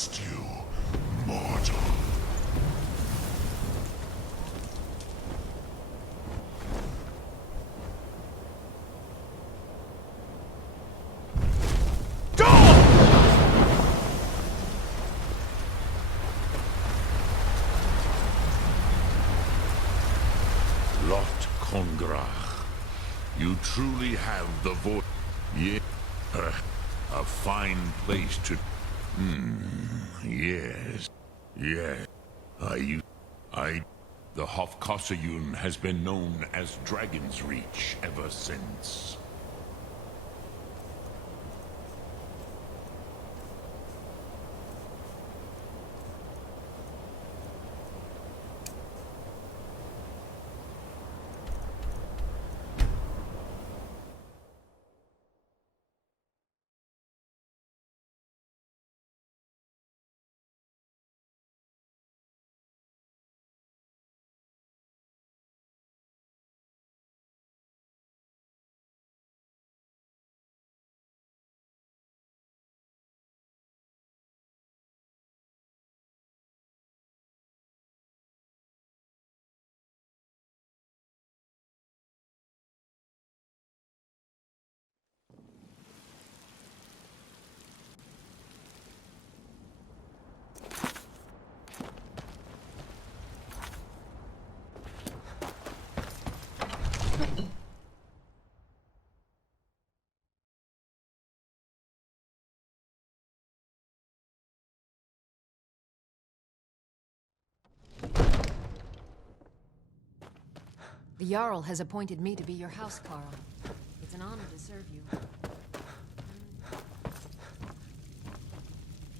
trust you, mortal. Lot Kongrach. You truly have the voice. Yeah. A fine place to... Yes. Yes. The Hofkossayun has been known as Dragon's Reach ever since. The Jarl has appointed me to be your housecarl. It's an honor to serve you.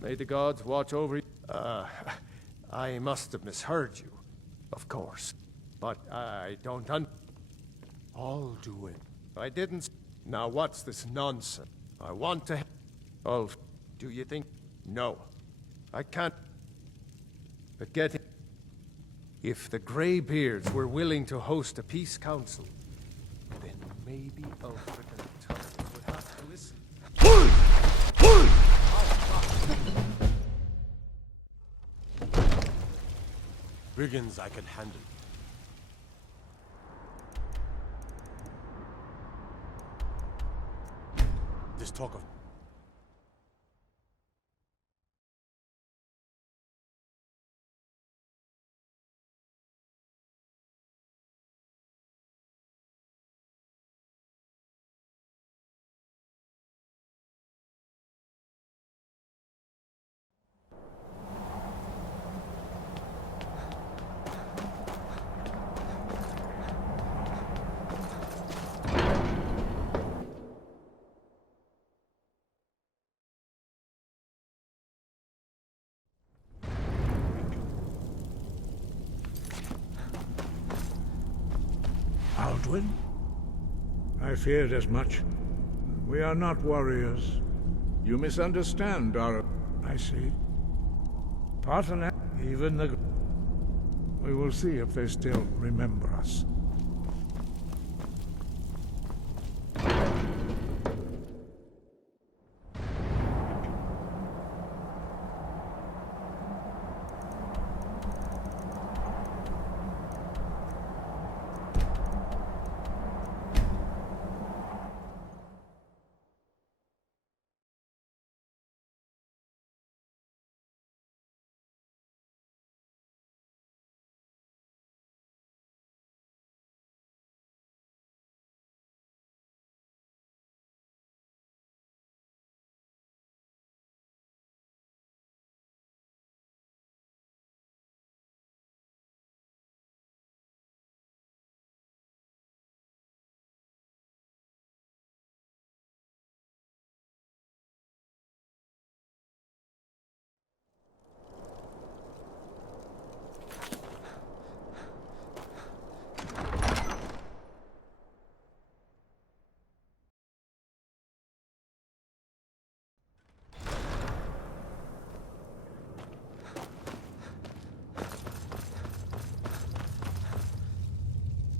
May the gods watch over you. I must have misheard you, of course. But I don't I'll do it. I didn't... Now what's this nonsense? I want to... Oh, do you think... No. I can't... But get him... If the Greybeards were willing to host a peace council, then maybe Ulfric and Turin would have to listen. Brigands I can handle. This talk of... Alduin? I feared as much. We are not warriors. You misunderstand our... I see. Partner, even the... We will see if they still remember us.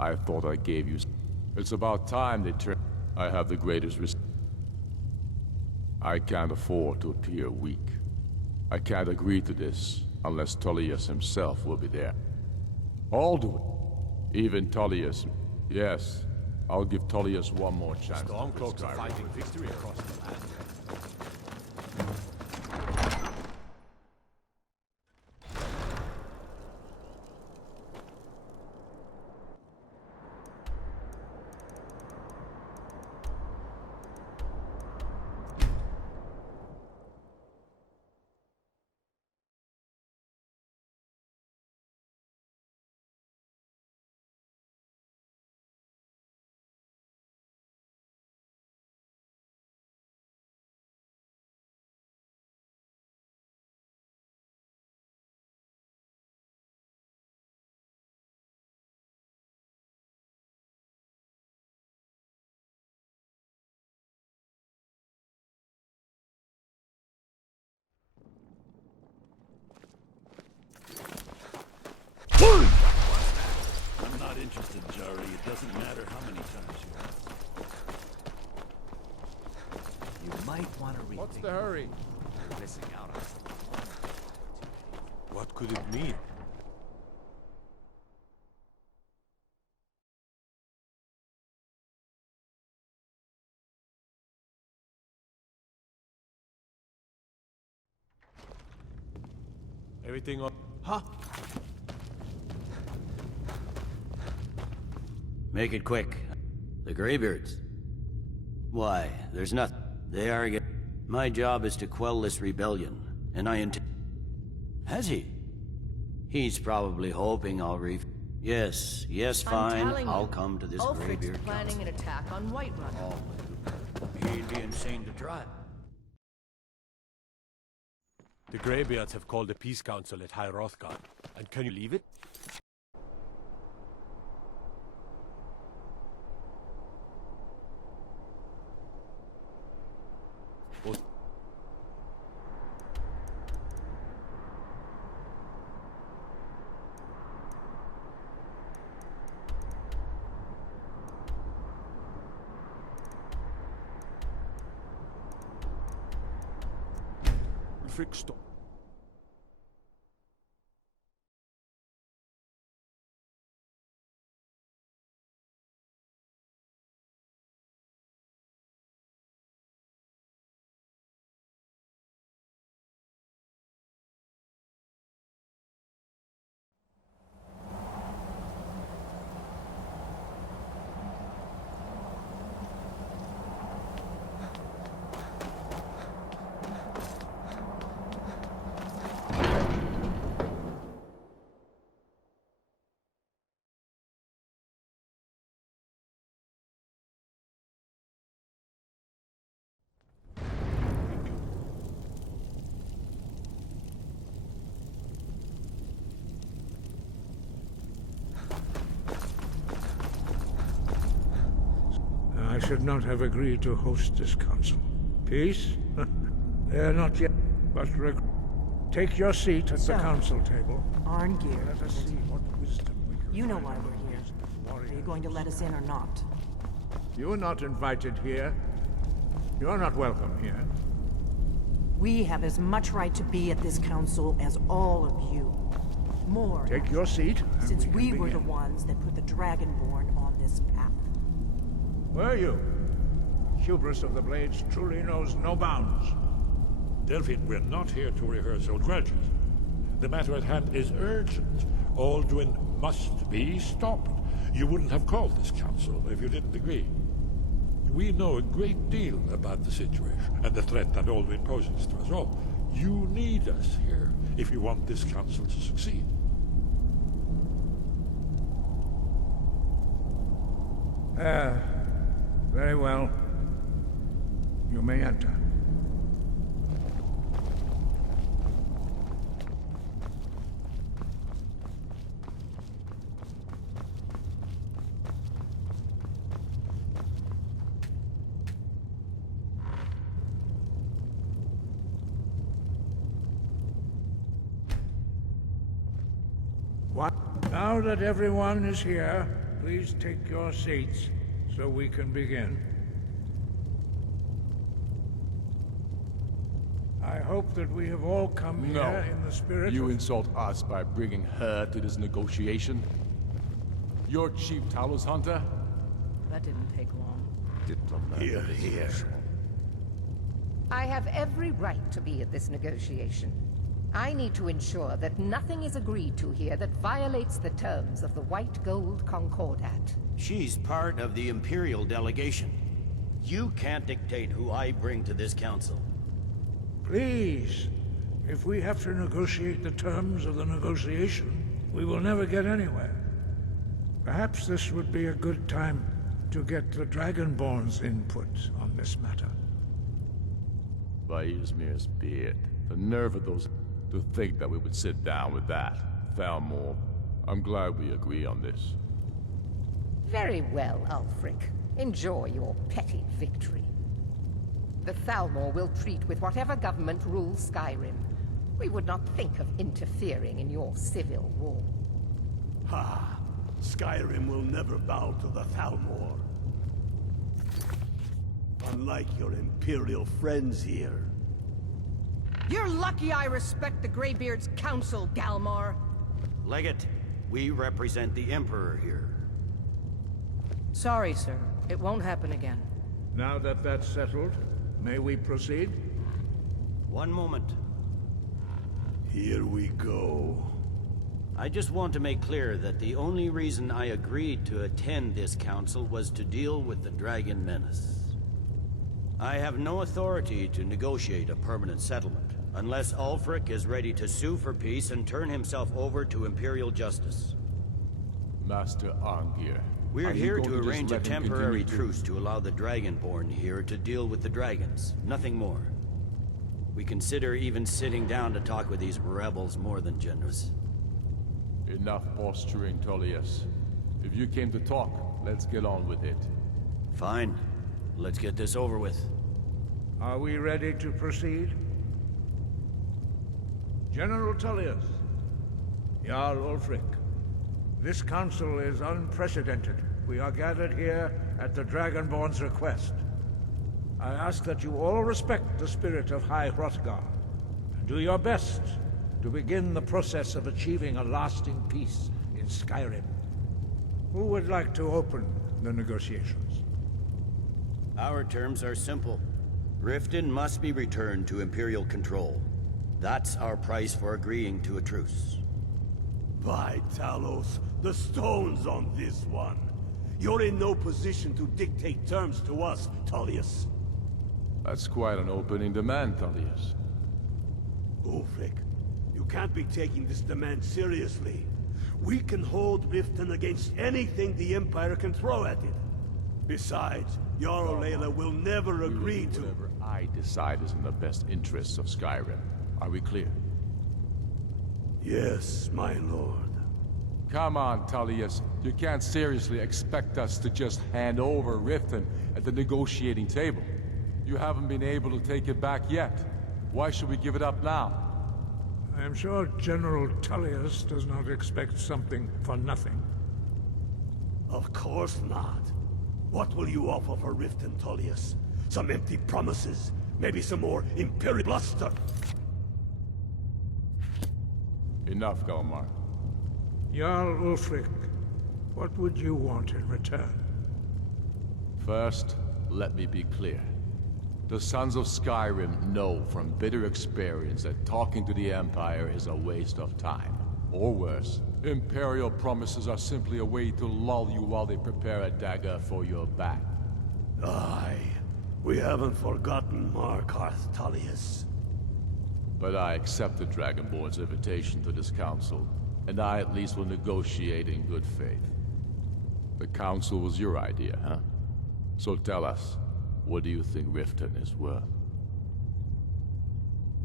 I thought I gave you... It's about time they turn... I have the greatest I can't afford to appear weak. I can't agree to this unless Tullius himself will be there. I'll do it. Even Tullius. Yes, I'll give Tullius one more chance. Stormcloaks are fighting victory across the land. I'm not interested, Jari. It doesn't matter how many times you might want to rethink. What's the hurry? You're missing out on something. What could it mean? Everything on... Huh? Make it quick. The Greybeards. Why, there's nothing. They are again. My job is to quell this rebellion, and I intend... Has he? He's probably hoping I'll Yes, fine. I'll come to this Greybeard planning an attack on Whiterun. Oh, he'd be insane to try. The Greybeards have called a peace council at High Hrothgar. And can you leave it? Frick stop. I should not have agreed to host this council. Peace? They are not yet, but take your seat at the council table. Arngeir, Let us see what wisdom we can you know find why from we're here. these Are you warriors. going to let us in or not? You are not invited here. You are not welcome here. We have as much right to be at this council as all of you. More, Take your seat, and since we we can were the begin. ones that put the Dragonborn on this path. Were you? Hubris of the Blades truly knows no bounds. Delphine, we're not here to rehearse old grudges. The matter at hand is urgent. Alduin must be stopped. You wouldn't have called this council if you didn't agree. We know a great deal about the situation and the threat that Alduin poses to us all. You need us here if you want this council to succeed. Very well. You may enter. What? Now that everyone is here, please take your seats so we can begin. I hope that we have all come No. here in the spirit You of... insult us by bringing her to this negotiation? You're Chief Talos Hunter? That didn't take long. Here, here. I have every right to be at this negotiation. I need to ensure that nothing is agreed to here that violates the terms of the White Gold Concordat. She's part of the Imperial delegation. You can't dictate who I bring to this council. Please, if we have to negotiate the terms of the negotiation, we will never get anywhere. Perhaps this would be a good time to get the Dragonborn's input on this matter. By Izmir's beard. The nerve of those... To think that we would sit down with that. Thalmor, I'm glad we agree on this. Very well, Ulfric. Enjoy your petty victory. The Thalmor will treat with whatever government rules Skyrim. We would not think of interfering in your civil war. Ha! Skyrim will never bow to the Thalmor. Unlike your Imperial friends here. You're lucky I respect the Greybeard's counsel, Galmar. Legate, we represent the Emperor here. Sorry, sir. It won't happen again. Now that that's settled, may we proceed? One moment. Here we go. I just want to make clear that the only reason I agreed to attend this council was to deal with the Dragon Menace. I have no authority to negotiate a permanent settlement, unless Ulfric is ready to sue for peace and turn himself over to Imperial justice. Master Arngir. We're are you here going to just arrange a let him temporary continue to- truce to allow the Dragonborn here to deal with the dragons, nothing more. We consider even sitting down to talk with these rebels more than generous. Enough posturing, Tullius. If you came to talk, let's get on with it. Fine. Let's get this over with. Are we ready to proceed? General Tullius, Jarl Ulfric, this council is unprecedented. We are gathered here at the Dragonborn's request. I ask that you all respect the spirit of High Hrothgar, and do your best to begin the process of achieving a lasting peace in Skyrim. Who would like to open the negotiations? Our terms are simple. Riften must be returned to Imperial control. That's our price for agreeing to a truce. By Talos, the stone's on this one. You're in no position to dictate terms to us, Tullius. That's quite an opening demand, Tullius. Ulfric, you can't be taking this demand seriously. We can hold Riften against anything the Empire can throw at it. Besides, Jarl Layla will never agree to... Whatever I decide is in the best interests of Skyrim. Are we clear? Yes, my lord. Come on, Tullius. You can't seriously expect us to just hand over Riften at the negotiating table. You haven't been able to take it back yet. Why should we give it up now? I am sure General Tullius does not expect something for nothing. Of course not. What will you offer for Riften, Tullius? Some empty promises? Maybe some more Imperial bluster? Enough, Galmar. Jarl Ulfric, what would you want in return? First, let me be clear. The Sons of Skyrim know from bitter experience that talking to the Empire is a waste of time. Or worse, Imperial promises are simply a way to lull you while they prepare a dagger for your back. Aye. We haven't forgotten Markarth, Tullius. But I accept the Dragonborn's invitation to this council, and I at least will negotiate in good faith. The council was your idea, huh? So tell us, what do you think Riften is worth?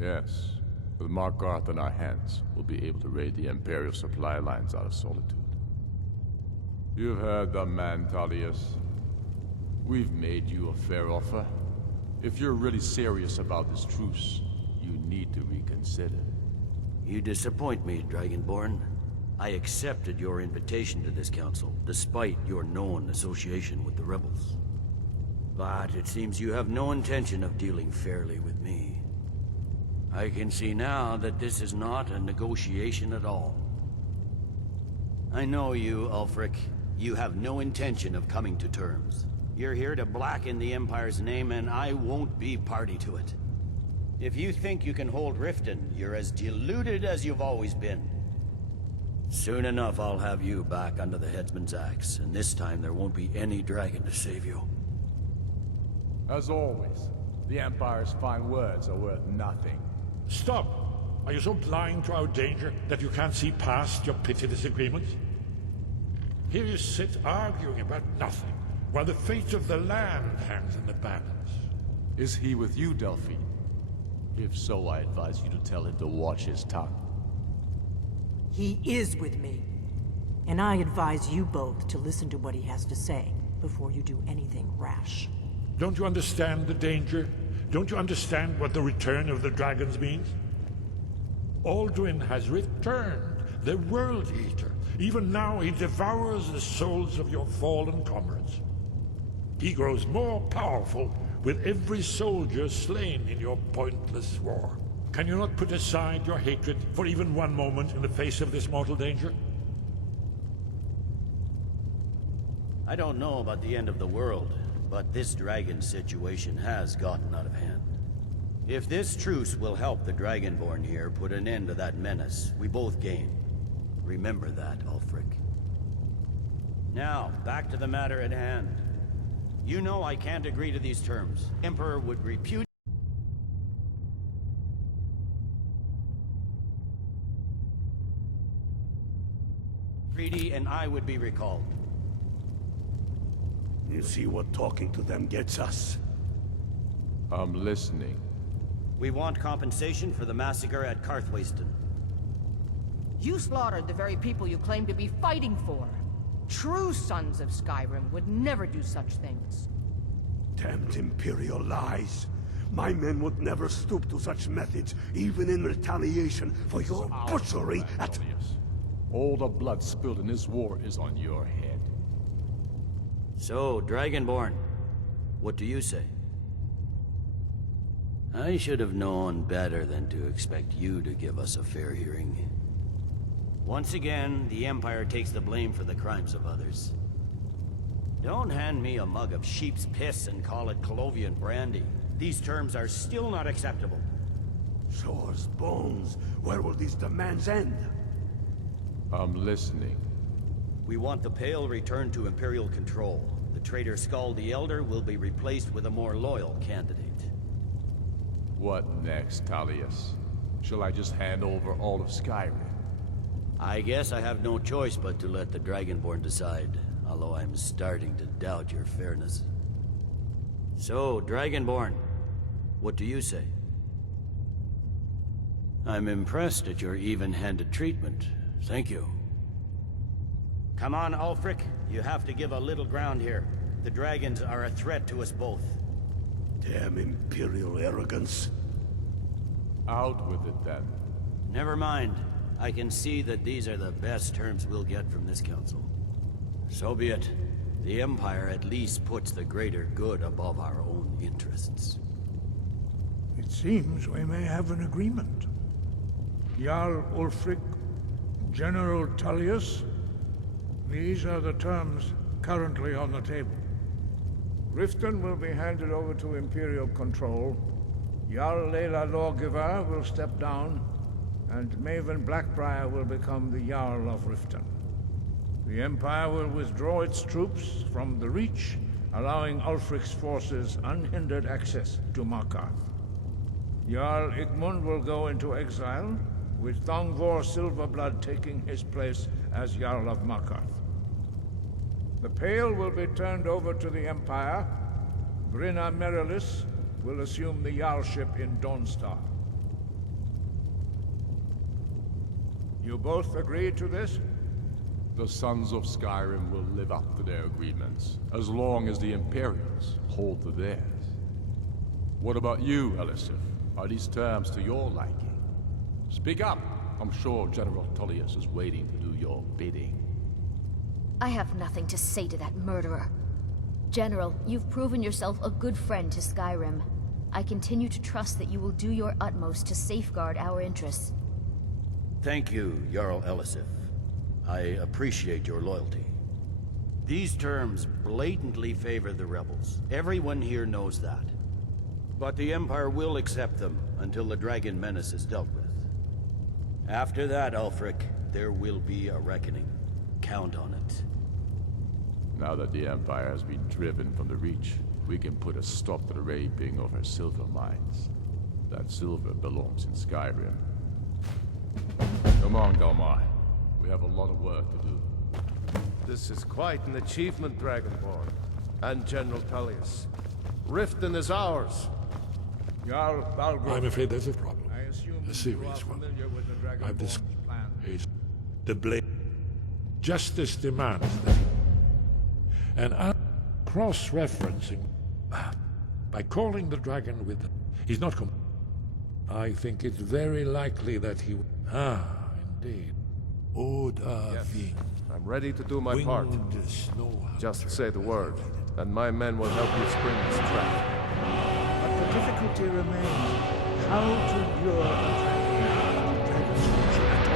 Yes, with Markarth in our hands, we'll be able to raid the Imperial supply lines out of Solitude. You've heard the man, Tullius. We've made you a fair offer. If you're really serious about this truce, you need to reconsider. You disappoint me, Dragonborn. I accepted your invitation to this council, despite your known association with the rebels. But it seems you have no intention of dealing fairly with me. I can see now that this is not a negotiation at all. I know you, Ulfric. You have no intention of coming to terms. You're here to blacken the Empire's name, and I won't be party to it. If you think you can hold Riften, you're as deluded as you've always been. Soon enough, I'll have you back under the headsman's axe, and this time there won't be any dragon to save you. As always, the Empire's fine words are worth nothing. Stop! Are you so blind to our danger that you can't see past your petty disagreements? Here you sit arguing about nothing, while the fate of the land hangs in the balance. Is he with you, Delphine? If so, I advise you to tell him to watch his tongue. He is with me. And I advise you both to listen to what he has to say before you do anything rash. Don't you understand the danger? Don't you understand what the return of the dragons means? Alduin has returned, the World Eater. Even now he devours the souls of your fallen comrades. He grows more powerful with every soldier slain in your pointless war. Can you not put aside your hatred for even one moment in the face of this mortal danger? I don't know about the end of the world, but this dragon situation has gotten out of hand. If this truce will help the Dragonborn here put an end to that menace, we both gain. Remember that, Ulfric. Now, back to the matter at hand. You know I can't agree to these terms. Emperor would repudiate treaty, and I would be recalled. You see what talking to them gets us? I'm listening. We want compensation for the massacre at Karthwasten. You slaughtered the very people you claim to be fighting for. True sons of Skyrim would never do such things. Damned Imperial lies. My men would never stoop to such methods, even in retaliation for your butchery at... All the blood spilled in this war is on your head. So, Dragonborn, what do you say? I should have known better than to expect you to give us a fair hearing. Once again, the Empire takes the blame for the crimes of others. Don't hand me a mug of sheep's piss and call it Colovian brandy. These terms are still not acceptable. Swords, bones, where will these demands end? I'm listening. We want the Pale returned to Imperial control. The traitor Skull the Elder will be replaced with a more loyal candidate. What next, Tullius? Shall I just hand over all of Skyrim? I guess I have no choice but to let the Dragonborn decide, although I'm starting to doubt your fairness. So, Dragonborn, what do you say? I'm impressed at your even-handed treatment. Thank you. Come on, Ulfric. You have to give a little ground here. The dragons are a threat to us both. Damn Imperial arrogance. Out with it, then. Never mind. I can see that these are the best terms we'll get from this council. So be it. The Empire at least puts the greater good above our own interests. It seems we may have an agreement. Jarl Ulfric, General Tullius, these are the terms currently on the table. Riften will be handed over to Imperial control. Jarl Layla Lawgiver will step down, and Maven Blackbriar will become the Jarl of Riften. The Empire will withdraw its troops from the Reach, allowing Ulfric's forces unhindered access to Markarth. Jarl Igmund will go into exile, with Thongvor Silverblood taking his place as Jarl of Markarth. The Pale will be turned over to the Empire. Brinna Merilis will assume the Jarlship in Dawnstar. You both agree to this? The Sons of Skyrim will live up to their agreements, as long as the Imperials hold to theirs. What about you, Elisif? Are these terms to your liking? Speak up! I'm sure General Tullius is waiting to do your bidding. I have nothing to say to that murderer. General, you've proven yourself a good friend to Skyrim. I continue to trust that you will do your utmost to safeguard our interests. Thank you, Jarl Elisif. I appreciate your loyalty. These terms blatantly favor the rebels. Everyone here knows that. But the Empire will accept them until the Dragon Menace is dealt with. After that, Ulfric, there will be a reckoning. Count on it. Now that the Empire has been driven from the Reach, we can put a stop to the raping of our silver mines. That silver belongs in Skyrim. Come on, Delmar. We have a lot of work to do. This is quite an achievement, Dragonborn. And General Tullius. Riften is ours. Jarl Balgruuf. I'm afraid there's a problem. I assume A you are serious one. familiar with the I've Dragonborn's plan. is the blade. Justice demands that. And I'm cross-referencing by calling the dragon with. He's not. I think it's very likely that he. Indeed. Odahviing. I'm ready to do my part. Just say the word, and my men will help you spring this trap. But the difficulty remains how to lure the dragon at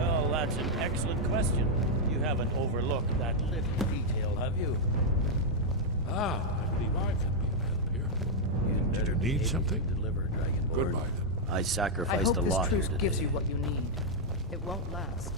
all. Well, that's an excellent question. You haven't overlooked that little detail, have you? I believe I can be of help here. Did you need something? Dragonborn. Goodbye then. I I sacrificed hope a this lot here truce today. gives you what you need. It won't last.